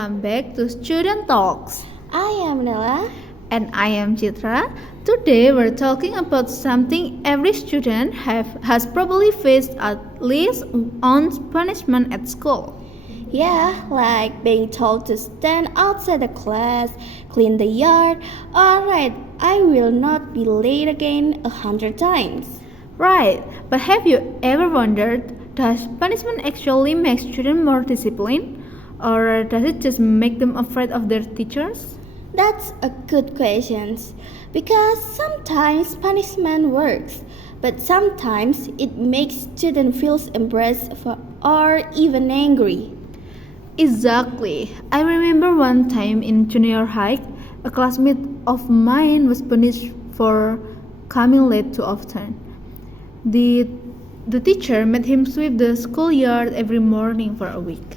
welcome back to Student Talks. I am Nella. And I am Chitra. Today we're talking about something every student has probably faced at least once: punishment at school. Yeah, like being told to stand outside the class, clean the yard. Alright, I will not be late again 100 times. Right, but have you ever wondered, does punishment actually make students more disciplined? Or does it just make them afraid of their teachers? That's a good question. Because sometimes punishment works, but sometimes it makes students feel embarrassed or even angry. Exactly. I remember one time in junior high, a classmate of mine was punished for coming late too often. The, the teacher made him sweep the schoolyard every morning for a week.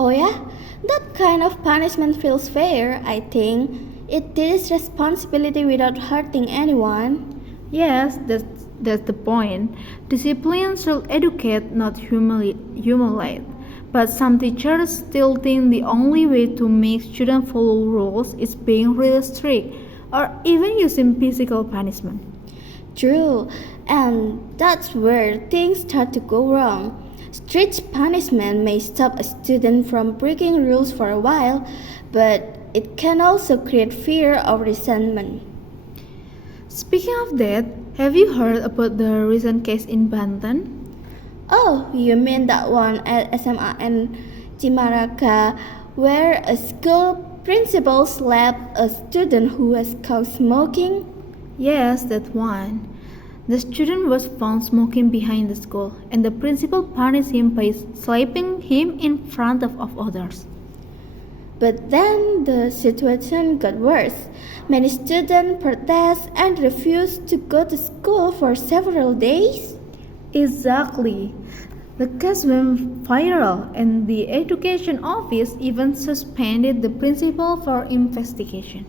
Oh yeah, that kind of punishment feels fair, I think. It teaches responsibility without hurting anyone. Yes, that's the point. Discipline should educate, not humiliate. But some teachers still think the only way to make students follow rules is being really strict or even using physical punishment. True, and that's where things start to go wrong. Strict punishment may stop a student from breaking rules for a while, but it can also create fear or resentment. Speaking of that, have you heard about the recent case in Banten? Oh, you mean that one at SMA and Cimaraka, where a school principal slapped a student who was caught smoking? Yes, that one. The student was found smoking behind the school, and the principal punished him by slapping him in front of others. But then the situation got worse. Many students protested and refused to go to school for several days. Exactly. The case went viral, and the education office even suspended the principal for investigation.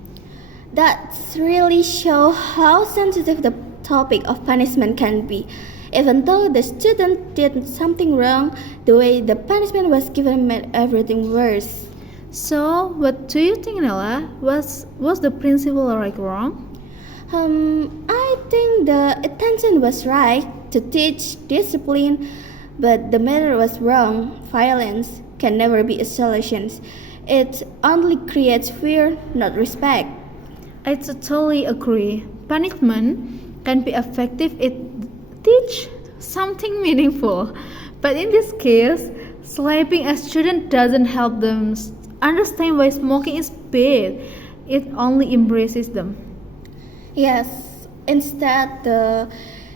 That's really show how sensitive the topic of punishment can be. Even though the student did something wrong, the way the punishment was given made everything worse. So, what do you think, Nella? Was the principal wrong? I think the intention was right to teach discipline, but the method was wrong. Violence can never be a solution. It only creates fear, not respect. I totally agree. Punishment can be effective if it teach something meaningful, but in this case, slapping a student doesn't help them understand why smoking is bad. It only embraces them. Yes, instead, the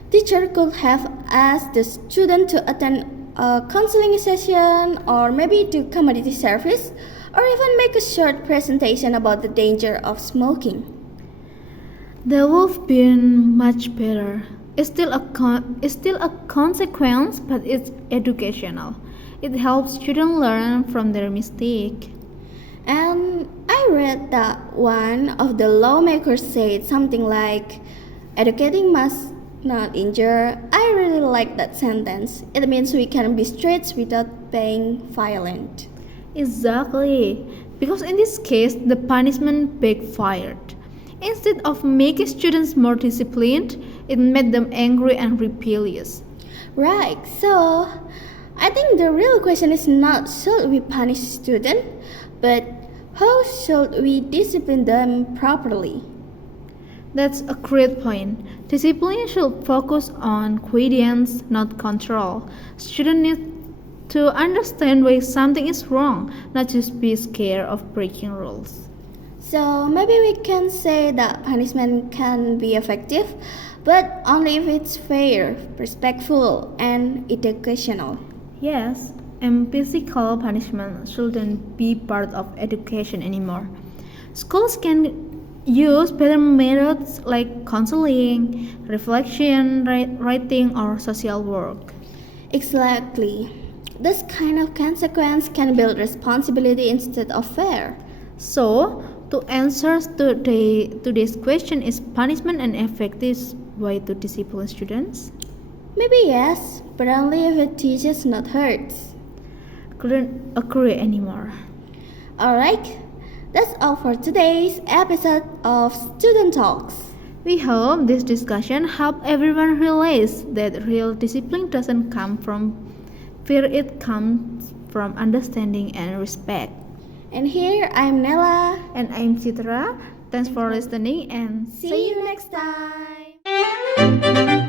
teacher could have asked the student to attend a counseling session or maybe do community service or even make a short presentation about the danger of smoking. That would have been much better. It's still a consequence, but it's educational. It helps students learn from their mistake. And I read that one of the lawmakers said something like, educating must not injure. I really like that sentence. It means we can be strict without being violent. Exactly. Because in this case, the punishment backfired. Instead of making students more disciplined, it made them angry and rebellious. Right, so I think the real question is not should we punish students, but how should we discipline them properly? That's a great point. Discipline should focus on guidance, not control. Students need to understand why something is wrong, not just be scared of breaking rules. So maybe we can say that punishment can be effective, but only if it's fair, respectful, and educational. Yes, and physical punishment shouldn't be part of education anymore. Schools can use better methods like counseling, reflection, writing, or social work. Exactly. This kind of consequence can build responsibility instead of fear. So, to answer today's question, is punishment an effective way to discipline students? Maybe yes, but only if it teaches, not hurts. Couldn't agree anymore. Alright, that's all for today's episode of Student Talks. We hope this discussion helped everyone realize that real discipline doesn't come from fear, it comes from understanding and respect. And here I'm Nella. And I'm Citra. Thanks for listening and See you next time.